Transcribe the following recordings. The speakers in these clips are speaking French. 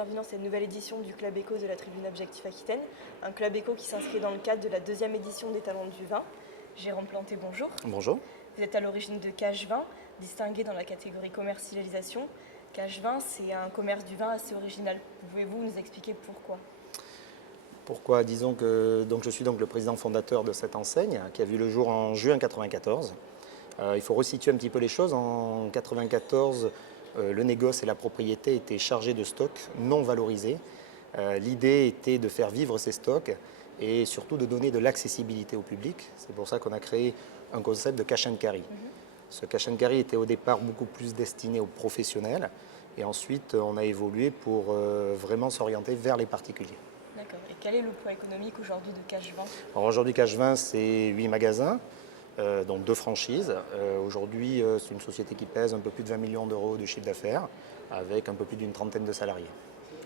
bienvenue dans cette nouvelle édition du Club Éco de la Tribune Objectif Aquitaine. Un Club Éco qui s'inscrit dans le cadre de la deuxième édition des Talents du vin. Jérôme Planté, bonjour. Bonjour. Vous êtes à l'origine de Cache Vin, distingué dans la catégorie commercialisation. Cache Vin, c'est un commerce du vin assez original. Pouvez-vous nous expliquer pourquoi ? Pourquoi ? Disons que je suis le président fondateur de cette enseigne qui a vu le jour en juin 1994. Il faut resituer un petit peu les choses. En 1994, le négoce et la propriété étaient chargés de stocks non valorisés. L'idée était de faire vivre ces stocks et surtout de donner de l'accessibilité au public. C'est pour ça qu'on a créé un concept de cash and carry. Ce cash and carry était au départ beaucoup plus destiné aux professionnels et ensuite on a évolué pour vraiment s'orienter vers les particuliers. D'accord. Et quel est le poids économique aujourd'hui de Cache Vin ? Alors aujourd'hui, Cache Vin, c'est 8 magasins, donc 2 franchises. Aujourd'hui, c'est une société qui pèse un peu plus de 20 millions d'euros de chiffre d'affaires, avec un peu plus d'une trentaine de salariés.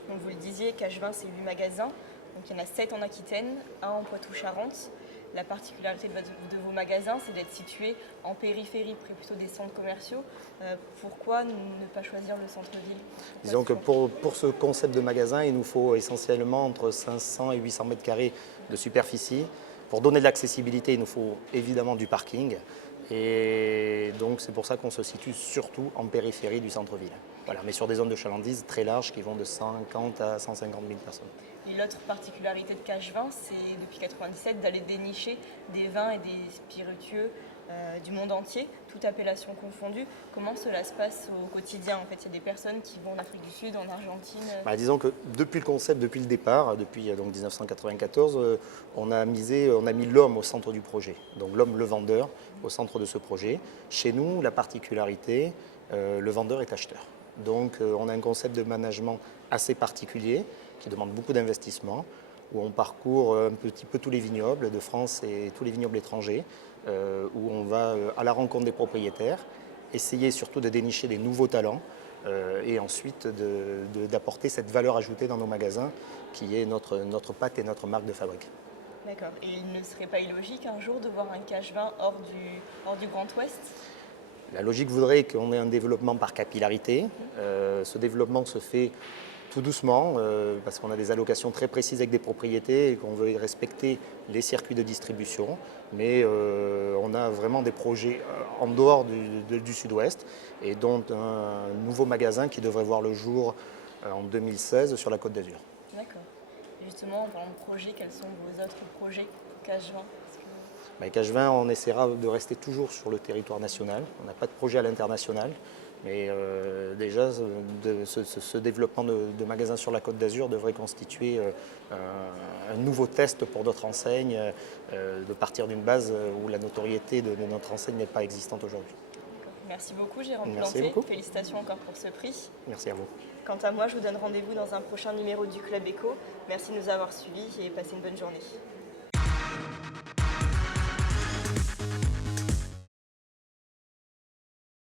Donc vous le disiez, Cache Vin, c'est 8 magasins. Donc il y en a 7 en Aquitaine, 1 en Poitou-Charentes. La particularité de vos magasins, c'est d'être situés en périphérie, près plutôt des centres commerciaux. Pourquoi ne pas choisir le centre-ville ? Disons que pour ce concept de magasin, il nous faut essentiellement entre 500 et 800 mètres carrés de superficie. Pour donner de l'accessibilité, il nous faut évidemment du parking. Et donc c'est pour ça qu'on se situe surtout en périphérie du centre-ville. Voilà, mais sur des zones de chalandise très larges qui vont de 50 à 150 000 personnes. Et l'autre particularité de Cache Vin, c'est depuis 1997 d'aller dénicher des vins et des spiritueux du monde entier, toute appellation confondue. Comment cela se passe au quotidien en fait ? Il y a des personnes qui vont en Afrique du Sud, en Argentine. Disons que depuis le concept, depuis le départ, depuis 1994, on a mis l'homme au centre du projet. Donc l'homme, le vendeur, au centre de ce projet. Chez nous, la particularité, le vendeur est acheteur. Donc on a un concept de management assez particulier qui demande beaucoup d'investissement, où on parcourt un petit peu tous les vignobles de France et tous les vignobles étrangers, où on va à la rencontre des propriétaires, essayer surtout de dénicher des nouveaux talents et ensuite d'apporter cette valeur ajoutée dans nos magasins qui est notre patte et notre marque de fabrique. D'accord. Et il ne serait pas illogique un jour de voir un Cache Vin hors du Grand Ouest ? La logique voudrait qu'on ait un développement par capillarité. Ce développement se fait tout doucement parce qu'on a des allocations très précises avec des propriétés et qu'on veut respecter les circuits de distribution. Mais on a vraiment des projets en dehors du sud-ouest et dont un nouveau magasin qui devrait voir le jour en 2016 sur la Côte d'Azur. D'accord. Justement, en parlant de projets, quels sont vos autres projets pour Cache Vin ? Cache Vin, on essaiera de rester toujours sur le territoire national. On n'a pas de projet à l'international. Mais déjà, ce développement de magasins sur la Côte d'Azur devrait constituer un nouveau test pour notre enseigne, de partir d'une base où la notoriété de notre enseigne n'est pas existante aujourd'hui. Merci beaucoup Jérôme Merci Planté. beaucoup. Félicitations encore pour ce prix. Merci à vous. Quant à moi, je vous donne rendez-vous dans un prochain numéro du Club Éco. Merci de nous avoir suivis et passez une bonne journée.